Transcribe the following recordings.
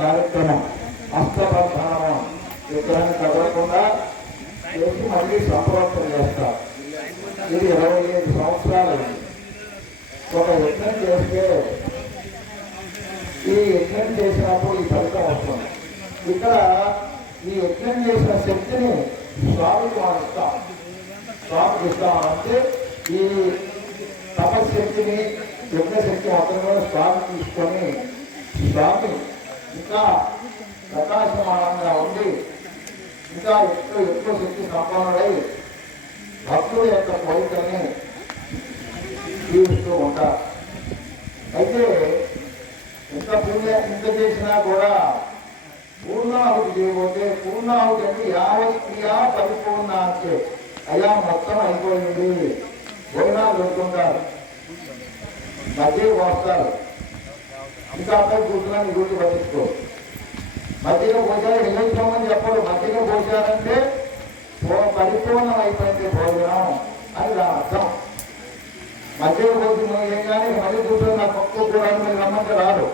కార్యక్రమం హస్తబంధనం విగ్రహాన్ని కదలకుండా చేసి మళ్ళీ సంప్రోక్షణ చేస్తారు. ఇది 25 సంవత్సరాలు ఒక యజ్ఞం చేస్తే ఈ యజ్ఞం చేసినప్పుడు ఈ ఫలితం వస్తుంది. ఇక్కడ ఈ యజ్ఞం చేసిన శక్తిని స్వామికి మనం ఇస్తాం. స్వామికి ఇస్తామంటే ఈ తపశక్తిని యజ్ఞశక్తి మొత్తం కూడా స్వామి తీసుకొని స్వామి ఇంకా ప్రకాశమానంగా ఉండి ఇంకా ఎక్కువ శక్తి సంపన్నుడై భక్తుల యొక్క కోరికల్ని జీవిస్తూ ఉంటారు. అయితే ఇంత చేసినా కూడా పూర్ణాహుతి చేయబోతే పూర్ణాహుతి అంటే యావత్ క్రియా పరిపూర్ణ అంటే అయా మొత్తం అయిపోయింది. భోజనాలు పెడుతుంటారు, మధ్యలో వస్తారు, ఇంకా అక్కడ కూర్చున్నా నీ గురించి పట్టించుకో. మధ్యలో పోసారు నిలించమని చెప్పడు. మధ్యలో పోసారంటే పరిపూర్ణం అయిపోయింది భోజనం అని దాని అర్థం. మధ్యలో పోసి నువ్వు ఏం కానీ మళ్ళీ కూర్చొని నా పక్క కూడా మీరు రమ్మంటే రాదు.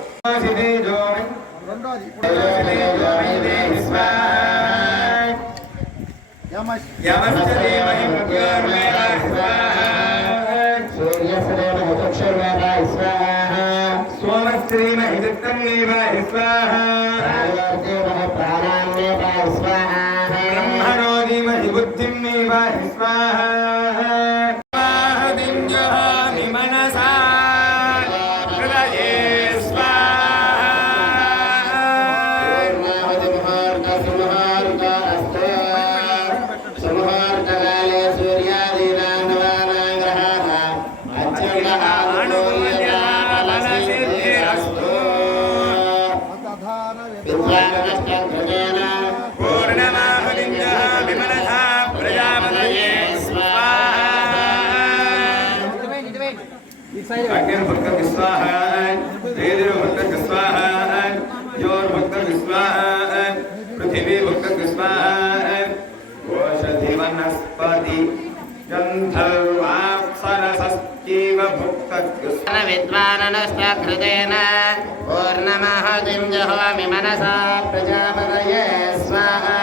अग्निर्भक्तः स्वाहा, वेदिर्भक्तः स्वाहा, योर्भक्तः स्वाहा, पृथिवीभक्तः स्वाहा, ओषधिवनस्पति गन्धर्वाप्सरसश्चैव भुक्तः स्वाहा। विद्वाननस्तकृतेन पूर्णमाहुतिं जहोमि मनसा प्रजापतये स्वाहा।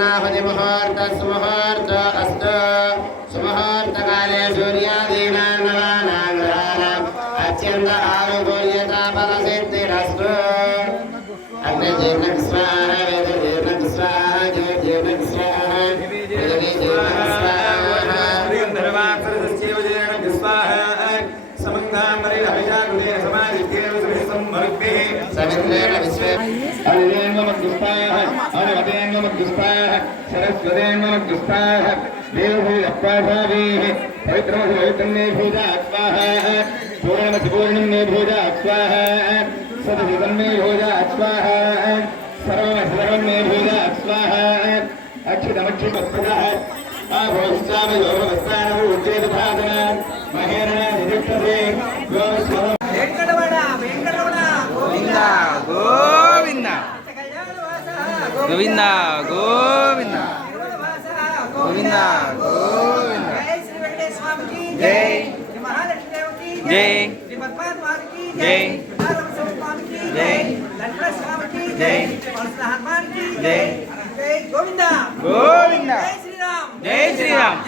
पूर्णाहुति मुहूर्त सुमुहूर्त अस्तु सुमुहूर्तकाले सूर्यादीनां नवानां ग्रहाणाम् अत्यन्त आनुकूल्यता फलसिद्धिरस्तु अग्निजीर्णं स्वाहा वेदजीर्णं स्वाहा ज्योतिर्जीर्णं स्वाहा वेदजीर्णं स्वाहा धर्माक्षरस्येवजीर्णं स्वाहा समन्तामरिरभिषाकुलेन समाधित्येन समर्पिः समित्रेण विश्वे अलिलेन्मद्गुस्ताः अनुमतेन्मद्गुस्ताः सरस्वतेन्मद्गुस्ताः देवभूयप्पाशाभिः पवित्रमधिपवित्रं मे भूजात् स्वाहा पूर्णमधिपूर्णं मे भूजात् स्वाहा सदशिवं मे भूजात् स्वाहा सर्वमधिसर्वं मे भूजात् स्वाहा अक्षितमक्षिपत्पदः आभोष्टामयोगवस्तानभूचेतभासना महेरण नियुक्तते गोस्वरम् వెంకటరమణ వెంకటరమణ గోవింద గోవింద గోవింద గోవింద గోవింద గోవింద జై శ్రీ వెంకటేశ్వర స్వామికి జై. శ్రీ మహాలక్ష్మి దేవకి జై. శ్రీ పద్మావతికి జై. నారసింహ స్వామికి జై. లక్ష్మణ స్వామికి జై. పరశురామ హనుమాన్కి జై. జై గోవింద గోవింద జై శ్రీరామ్ జై శ్రీరామ్